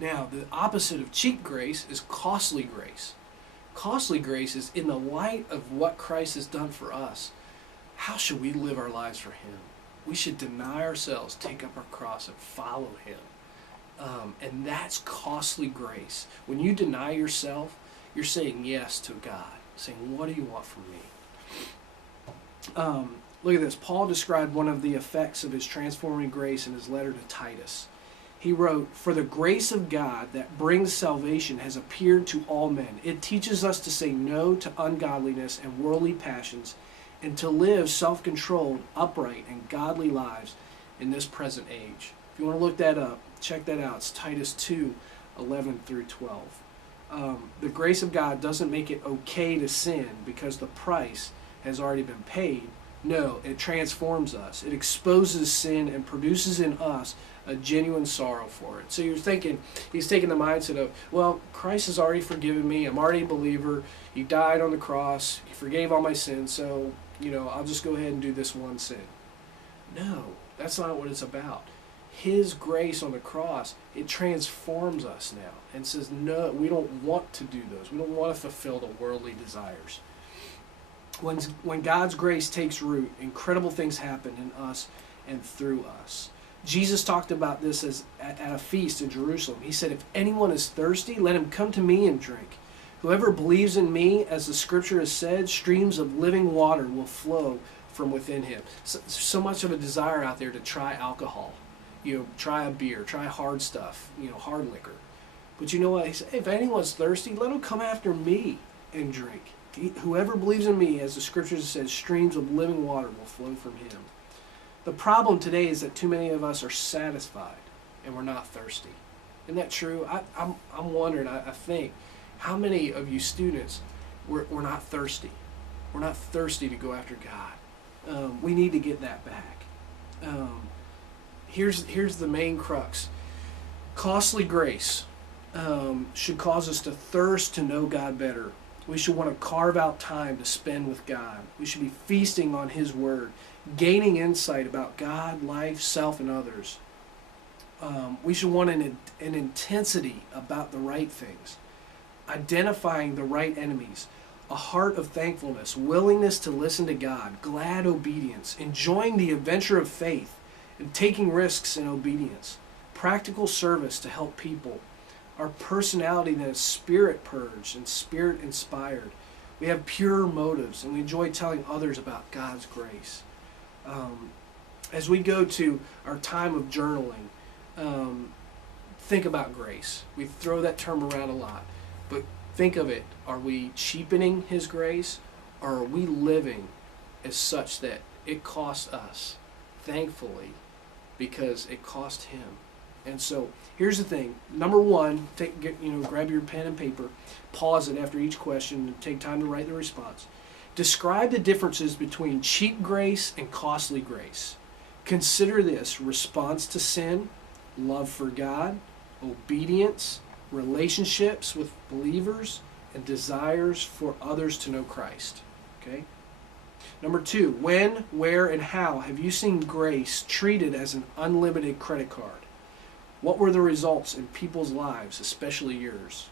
Now, the opposite of cheap grace is costly grace. Costly grace is in the light of what Christ has done for us. How should we live our lives for Him? We should deny ourselves, take up our cross, and follow Him. And that's costly grace. When you deny yourself, you're saying yes to God, saying, what do you want from me? Look at this. Paul described one of the effects of his transforming grace in his letter to Titus. He wrote, "For the grace of God that brings salvation has appeared to all men. It teaches us to say no to ungodliness and worldly passions, and to live self-controlled, upright, and godly lives in this present age." If you want to look that up, check that out. It's Titus 2:11 through 12. The grace of God doesn't make it okay to sin because the price has already been paid. No, it transforms us. It exposes sin and produces in us a genuine sorrow for it. So you're thinking, he's taking the mindset of, well, Christ has already forgiven me. I'm already a believer. He died on the cross. He forgave all my sins. So, I'll just go ahead and do this one sin. No, that's not what it's about. His grace on the cross, it transforms us now and says, no, we don't want to do those. We don't want to fulfill the worldly desires. When God's grace takes root, incredible things happen in us and through us. Jesus talked about this at a feast in Jerusalem. He said, "If anyone is thirsty, let him come to me and drink. Whoever believes in me, as the scripture has said, streams of living water will flow from within him." So much of a desire out there to try alcohol, try a beer, try hard stuff, hard liquor. But you know what? He said, if anyone's thirsty, let him come after me and drink. Whoever believes in me, as the scriptures said, streams of living water will flow from him. The problem today is that too many of us are satisfied and we're not thirsty. Isn't that true? I'm wondering, I think, how many of you students, we're not thirsty. We're not thirsty to go after God. We need to get that back. Here's the main crux. Costly grace should cause us to thirst to know God better. We should want to carve out time to spend with God. We should be feasting on His Word, gaining insight about God, life, self, and others. We should want an intensity about the right things, identifying the right enemies, a heart of thankfulness, willingness to listen to God, glad obedience, enjoying the adventure of faith, and taking risks in obedience, practical service to help people, our personality that is spirit purged and spirit inspired. We have pure motives and we enjoy telling others about God's grace. As we go to our time of journaling, think about grace. We throw that term around a lot, but think of it. Are we cheapening His grace, or are we living as such that it costs us, thankfully, because it cost Him? And so here's the thing. Number one, grab your pen and paper, pause it after each question, and take time to write the response. Describe the differences between cheap grace and costly grace. Consider this: response to sin, love for God, obedience, relationships with believers, and desires for others to know Christ. Okay? Number two, when, where, and how have you seen grace treated as an unlimited credit card? What were the results in people's lives, especially yours?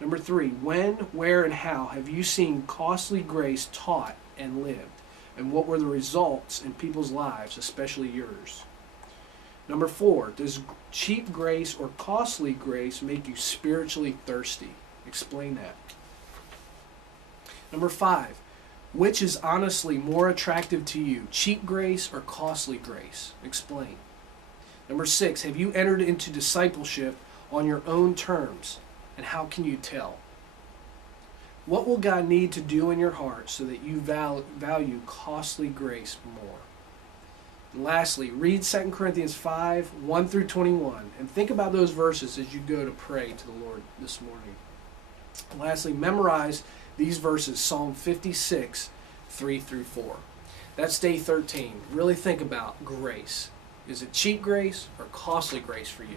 Number three, when, where, and how have you seen costly grace taught and lived? And what were the results in people's lives, especially yours? Number four, does cheap grace or costly grace make you spiritually thirsty? Explain that. Number five, which is honestly more attractive to you, cheap grace or costly grace? Explain. Number six, have you entered into discipleship on your own terms? And how can you tell? What will God need to do in your heart so that you value costly grace more? And lastly, read 2 Corinthians 5, 1 through 21, and think about those verses as you go to pray to the Lord this morning. And lastly, memorize these verses, Psalm 56, 3 through 4. That's day 13. Really think about grace. Is it cheap grace or costly grace for you?